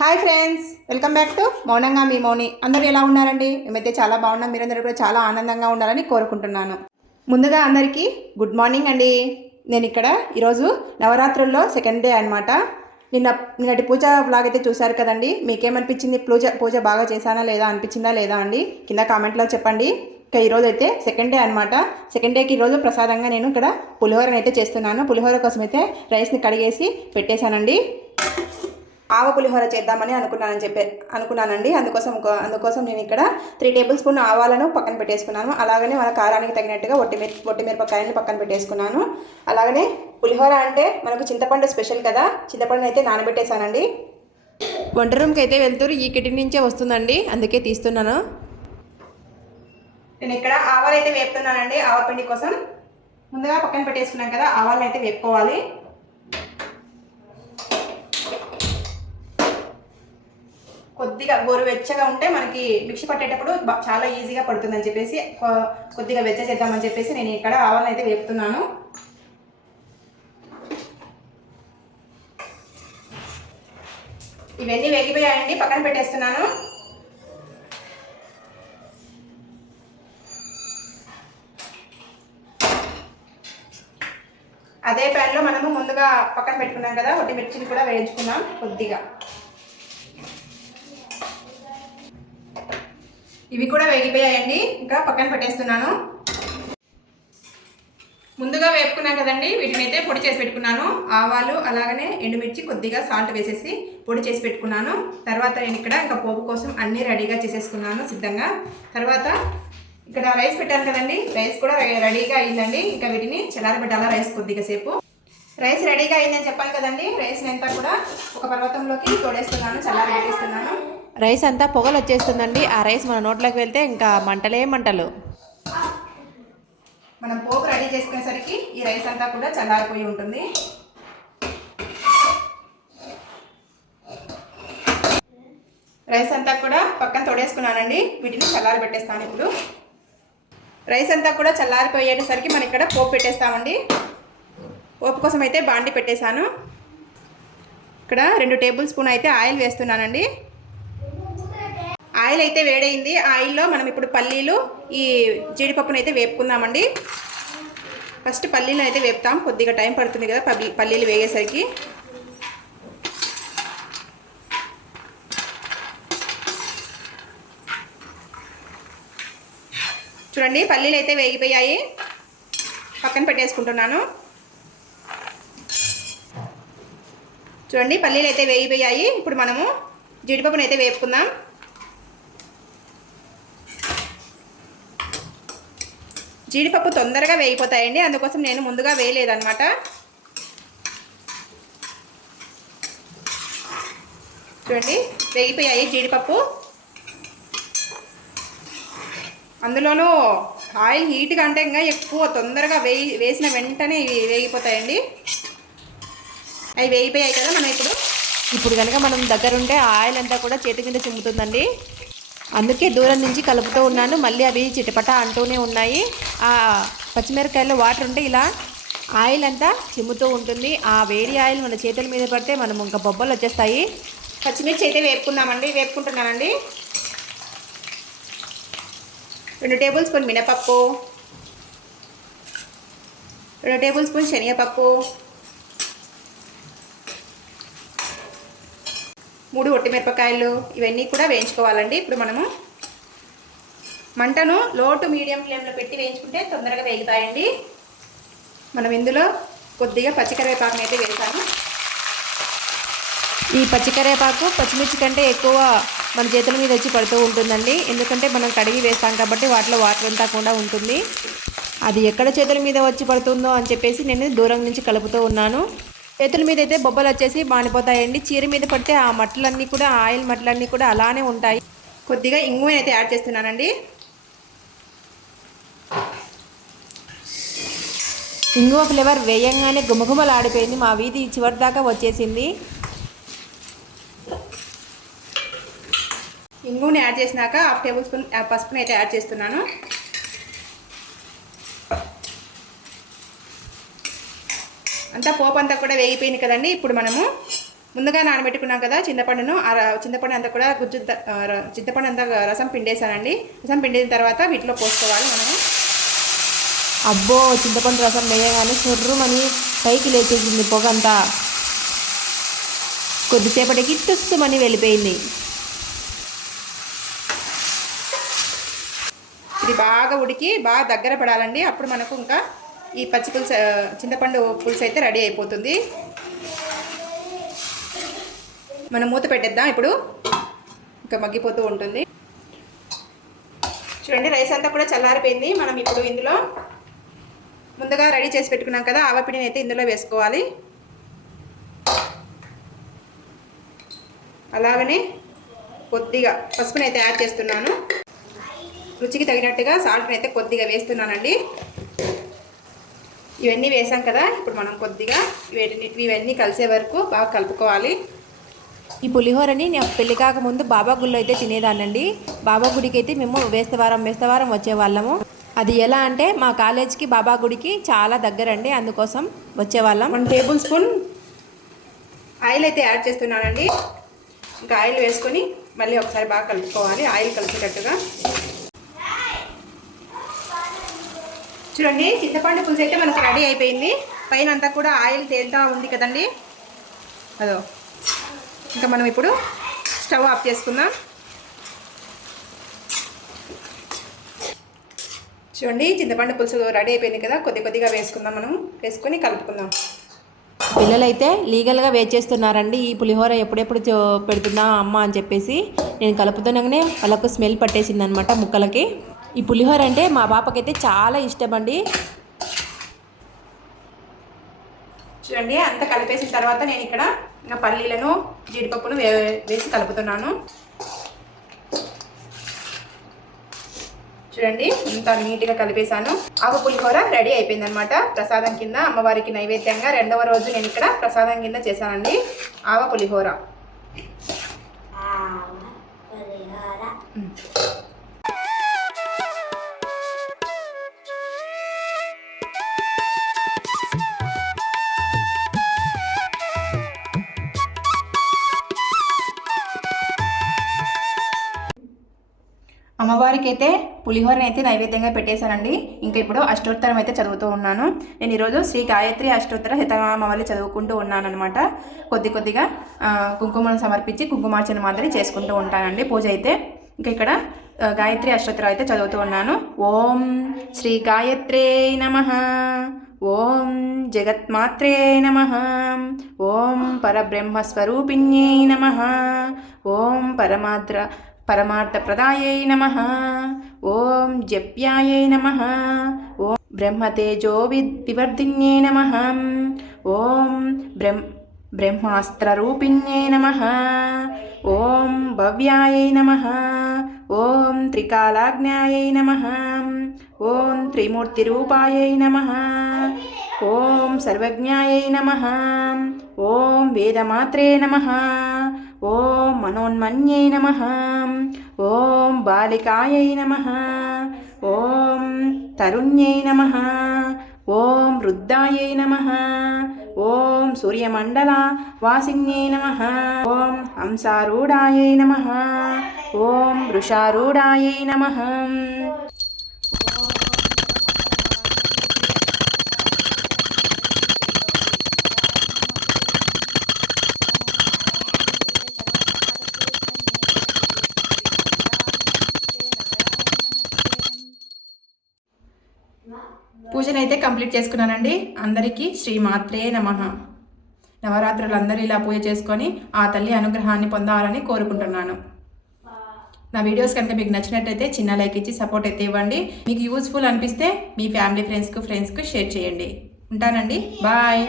Hi friends, welcome back to మౌనంగా మీ మౌని. అందరూ ఎలా ఉన్నారండి? మేమైతే చాలా బాగున్నాం. మీరందరూ కూడా చాలా ఆనందంగా ఉండాలని కోరుకుంటున్నాను. ముందుగా అందరికీ గుడ్ మార్నింగ్ అండి. నేను ఇక్కడ ఈరోజు నవరాత్రుల్లో సెకండ్ డే అనమాట. నిన్నటి పూజ బ్లాగ్ అయితే చూశారు కదండి. మీకేమనిపించింది? పూజ బాగా చేశానా లేదా, అనిపించిందా లేదా అండి? కింద కామెంట్లో చెప్పండి. ఇక ఈరోజు అయితే సెకండ్ డే అనమాట. సెకండ్ డేకి ఈరోజు ప్రసాదంగా నేను ఇక్కడ పులిహోరని అయితే చేస్తున్నాను. పులిహోర కోసం అయితే రైస్ని కడిగేసి పెట్టేశానండి. ఆవ పులిహోర చేద్దామని అనుకున్నానండి. అందుకోసం నేను ఇక్కడ 3 టేబుల్ స్పూన్ ఆవాలను పక్కన పెట్టేసుకున్నాను. అలాగనే మన కారానికి తగినట్టుగా ఒట్టి మిరపకాయలను పక్కన పెట్టేసుకున్నాను. అలాగనే పులిహోర అంటే మనకు చింతపండు స్పెషల్ కదా, చింతపండు అయితే నానబెట్టేశానండి. వంట రూమ్కి అయితే వెళ్తూ ఈ కిటికీ నుంచే వస్తుందండి, అందుకే తీస్తున్నాను. నేను ఇక్కడ ఆవాలు అయితే వేపుతున్నానండి. ఆవపిండి కోసం ముందుగా పక్కన పెట్టేసుకున్నాం కదా, ఆవాలను అయితే వేపుకోవాలి. కొద్దిగా గోరువెచ్చగా ఉంటే మనకి మిక్సీ పట్టేటప్పుడు చాలా ఈజీగా పడుతుందని చెప్పేసి కొద్దిగా వెచ్చ చేద్దామని చెప్పేసి నేను ఇక్కడ ఆవాలను అయితే వేపుతున్నాను. ఇవన్నీ వేగిపోయాయండి, పక్కన పెట్టేస్తున్నాను. అదే ప్యాన్లో మనము ముందుగా పక్కన పెట్టుకున్నాం కదా, ఒట్టి మిర్చిని కూడా వేయించుకున్నాం కొద్దిగా. ఇవి కూడా వేగిపోయాయండి, ఇంకా పక్కన పెట్టేస్తున్నాను. ముందుగా వేపుకున్నాను కదండి, వీటిని అయితే పొడి చేసి పెట్టుకున్నాను. ఆవాలు అలాగనే ఎండుమిర్చి కొద్దిగా సాల్ట్ వేసేసి పొడి చేసి పెట్టుకున్నాను. తర్వాత నేను ఇక్కడ ఇంకా పోపు కోసం అన్నీ రెడీగా చేసేసుకున్నాను సిద్ధంగా. తర్వాత ఇక్కడ రైస్ పెట్టాను కదండి, రైస్ కూడా రెడీగా అయిందండి. ఇంకా వీటిని చల్లారబెట్టాలా రైస్ కొద్దిగా సేపు. రైస్ రెడీగా అయిందని చెప్పాను కదండి, రైస్ని అంతా కూడా ఒక పర్వతంలోకి తోడేస్తున్నాను, చల్లారబెట్టేస్తున్నాను. రైస్ అంతా పొగలు వచ్చేస్తుందండి. ఆ రైస్ మన నోట్లోకి వెళ్తే ఇంకా మంటలే మంటలు. మనం పోపు రెడీ చేసుకునేసరికి ఈ రైస్ అంతా కూడా చల్లారిపోయి ఉంటుంది. రైస్ అంతా కూడా పక్కన తోడేసుకున్నానండి. వీటిని చల్లారి పెట్టేస్తాను. ఇప్పుడు రైస్ అంతా కూడా చల్లారిపోయేసరికి మనం ఇక్కడ పోపు పెట్టేస్తామండి. పోపు కోసం అయితే బాండి పెట్టేశాను. ఇక్కడ 2 టేబుల్ స్పూన్ అయితే ఆయిల్ వేస్తున్నానండి. ఆయిల్ అయితే వేడైంది. ఆయిల్లో మనం ఇప్పుడు పల్లీలు, ఈ జీడిపప్పును అయితే వేపుకుందామండి. ఫస్ట్ పల్లీలు అయితే వేపుతాం, కొద్దిగా టైం పడుతుంది కదా పల్లీలు వేగేసరికి. చూడండి, పల్లీలు అయితే వేగిపోయాయి, పక్కన పెట్టేసుకుంటున్నాను. చూడండి, పల్లీలు అయితే వేగిపోయాయి. ఇప్పుడు మనము జీడిపప్పును అయితే వేపుకుందాం. జీడిపప్పు తొందరగా వేగిపోతాయండి, అందుకోసం నేను ముందుగా వేయలేదన్నమాట. చూడండి, వేగిపోయాయి జీడిపప్పు. అందులోనూ ఆయిల్ హీట్గా అంటే ఇంకా ఎక్కువ తొందరగా వేసిన వెంటనే వేగిపోతాయండి. అవి వేగిపోయాయి కదా. మనం ఇప్పుడు కనుక మనం దగ్గరుంటే ఆయిల్ అంతా కూడా చేతి కింద చిమ్ముతుందండి. అందుకే దూరం నుంచి కలుపుతూ ఉన్నాను. మళ్ళీ అవి చిటపట అంటూనే ఉన్నాయి. ఆ పచ్చిమిరకాయల్లో వాటర్ ఉంటే ఇలా ఆయిల్ అంతా చిమ్ముతూ ఉంటుంది. ఆ వేడి ఆయిల్ మన చేతుల మీద పడితే మనం ఇంకా బొబ్బలు వచ్చేస్తాయి. పచ్చిమిర్చి అయితే వేపుకుంటున్నానండి. 2 టేబుల్ స్పూన్ మినపప్పు, 2 టేబుల్ స్పూన్ శనగపప్పు, 3 ఒట్టి మిరపకాయలు, ఇవన్నీ కూడా వేయించుకోవాలండి. ఇప్పుడు మనము మంటను లో టు మీడియం ఫ్లేమ్లో పెట్టి వేయించుకుంటే తొందరగా వేగుతాయండి. మనం ఇందులో కొద్దిగా పచ్చికరివేపాకుని అయితే వేసాను. ఈ పచ్చికరివేపాకు పచ్చిమిర్చి కంటే ఎక్కువ మన చేతుల మీద వచ్చి పడుతూ ఉంటుందండి. ఎందుకంటే మనం కడిగి వేస్తాం కాబట్టి వాటిలో వాటర్ అంతా కూడా ఉంటుంది. అది ఎక్కడ చేతుల మీద వచ్చి పడుతుందో అని చెప్పేసి నేను దూరం నుంచి కలుపుతూ ఉన్నాను. చేతుల మీద అయితే బొబ్బలు వచ్చేసి మానిపోతాయండి. చీర మీద పడితే ఆ మట్టలన్నీ కూడా, ఆయిల్ మట్టలన్నీ కూడా అలానే ఉంటాయి. కొద్దిగా ఇంగువ అయితే యాడ్ చేస్తున్నానండి. ఇంగువ ఫ్లేవర్ వేయంగానే గుమగుమలు ఆడిపోయింది. మా వీధి చివరి దాకా వచ్చేసింది. ఇంగువని యాడ్ చేసినాక 1/2 టేబుల్ స్పూన్ పసుపుని అయితే యాడ్ చేస్తున్నాను. అంతా పోపు అంతా కూడా వేగిపోయింది కదండి. ఇప్పుడు మనము ముందుగా నానబెట్టుకున్నాం కదా చింతపండును, చింతపండు అంతా కూడా చింతపండు అంతా రసం పిండేసానండి. రసం పిండిన తర్వాత వీటిలో పోసుకోవాలి మనము. అబ్బో, చింతపండు రసం వేయగానే సొర్రుమని పైకి లేచేసింది పొగంతా. కొద్దిసేపటికి తుస్సుమని వెళ్ళిపోయింది. ఇది బాగా ఉడికి బాగా దగ్గర పడాలండి. అప్పుడు మనకు ఇంకా ఈ పచ్చి పులుసు చింతపండు పులుసు అయితే రెడీ అయిపోతుంది. మనం మూత పెట్టేద్దాం. ఇప్పుడు ఇంకా మగ్గిపోతూ ఉంటుంది. చూడండి, రైస్ అంతా కూడా చల్లారిపోయింది. మనం ఇప్పుడు ఇందులో ముందుగా రెడీ చేసి పెట్టుకున్నాం కదా ఆవపిండిని అయితే ఇందులో వేసుకోవాలి. అలాగనే కొద్దిగా పసుపుని అయితే యాడ్ చేస్తున్నాను. రుచికి తగినట్టుగా సాల్ట్ని అయితే కొద్దిగా వేస్తున్నానండి. ఇవన్నీ వేసాం కదా, ఇప్పుడు మనం కొద్దిగా ఇవన్నీ కలిసే వరకు బాగా కలుపుకోవాలి. ఈ పులిహోరని నేను పెళ్లి కాకముందు బాబా గుడిలో అయితే తినేదానండి. బాబా గుడికి అయితే మేము వేస్తవారం వచ్చేవాళ్ళము. అది ఎలా అంటే మా కాలేజ్కి బాబా గుడికి చాలా దగ్గరండి, అందుకోసం వచ్చేవాళ్ళం. 1 టేబుల్ స్పూన్ ఆయిల్ అయితే యాడ్ చేస్తున్నానండి. ఇంకా ఆయిల్ వేసుకొని మళ్ళీ ఒకసారి బాగా కలుపుకోవాలి, ఆయిల్ కలిసేటట్టుగా. చూడండి, చింతపండు పులుసు అయితే మనకు రెడీ అయిపోయింది. పైన అంతా కూడా ఆయిల్ తేలుతూ ఉంది కదండి. అదో, ఇంకా మనం ఇప్పుడు స్టవ్ ఆఫ్ చేసుకుందాం. చూడండి, చింతపండు పులుసు రెడీ అయిపోయింది కదా, కొద్దిగా వేసుకుందాం. మనం వేసుకొని కలుపుకుందాం. పిల్లలైతే లీగల్గా వెయిట్ చేస్తున్నారండి. ఈ పులిహోర ఎప్పుడెప్పుడు పెడుతుందా అమ్మ అని చెప్పేసి. నేను కలుపుతున్నాగానే వాళ్ళకు స్మెల్ పట్టేసింది అనమాట ముక్కలకి. ఈ పులిహోర అంటే మా పాపకైతే చాలా ఇష్టం అండి. చూడండి, అంతా కలిపేసిన తర్వాత నేను ఇక్కడ ఇంకా పల్లీలను జీడిపప్పును వేసి కలుపుతున్నాను. చూడండి, ఇంత నీట్గా కలిపేసాను. ఆవు పులిహోర రెడీ అయిపోయింది అనమాట. ప్రసాదం కింద అమ్మవారికి నైవేద్యంగా 2వ రోజు నేను ఇక్కడ ప్రసాదం కింద చేశానండి ఆవ పులిహోర. అమ్మవారికి అయితే పులిహోరని అయితే నైవేద్యంగా పెట్టేశానండి. ఇంకా ఇప్పుడు అష్టోత్తరం అయితే చదువుతూ ఉన్నాను. నేను ఈరోజు శ్రీ గాయత్రి అష్టోత్తర శతనామావళి చదువుకుంటూ ఉన్నాను అనమాట. కొద్దిగా కుంకుమను సమర్పించి కుంకుమార్చన మాదిరి చేసుకుంటూ ఉంటానండి పూజ అయితే. ఇంకా ఇక్కడ గాయత్రి అష్టోత్తరం అయితే చదువుతూ ఉన్నాను. ఓం శ్రీ గాయత్రే నమః, ఓం జగత్మాత్రే నమః, ఓం పరబ్రహ్మస్వరూపిణ్యై నమః, ఓం పరమార్థప్రదాయై నమః, ఓం జప్యాయై నమః, ఓం బ్రహ్మతేజో వివర్ధిన్యై నమః, ఓం బ్రహ్మాస్త్రరూపిణ్యై నమః, ఓం భవ్యాయై నమః, ఓం త్రికాలాజ్ఞాయై నమః, ఓం త్రిమూర్తిరూపాయై నమః, ఓం సర్వజ్ఞాయై నమః, ఓం వేదమాత్రే నమః, ఓం మనోన్మన్యై నమః, ఓం బాలికాయై నమః, ఓం తరుణ్యై నమః, ఓం వృద్ధాయై నమః, ఓం సూర్యమండల వాసిన్యై నమః, ఓం హంసారూఢాయై నమః, ఓం వృషారూఢాయై నమః. పూజనైతే కంప్లీట్ చేసుకున్నానండి. అందరికీ శ్రీమాత్రే నమః. నవరాత్రులు అందరూ ఇలా పూజ చేసుకొని ఆ తల్లి అనుగ్రహాన్ని పొందాలని కోరుకుంటున్నాను. నా వీడియోస్ కనుక మీకు నచ్చినట్టయితే చిన్న లైక్ ఇచ్చి సపోర్ట్ అయితే ఇవ్వండి. మీకు యూజ్ఫుల్ అనిపిస్తే మీ ఫ్యామిలీ ఫ్రెండ్స్కు షేర్ చేయండి. ఉంటానండి, బాయ్.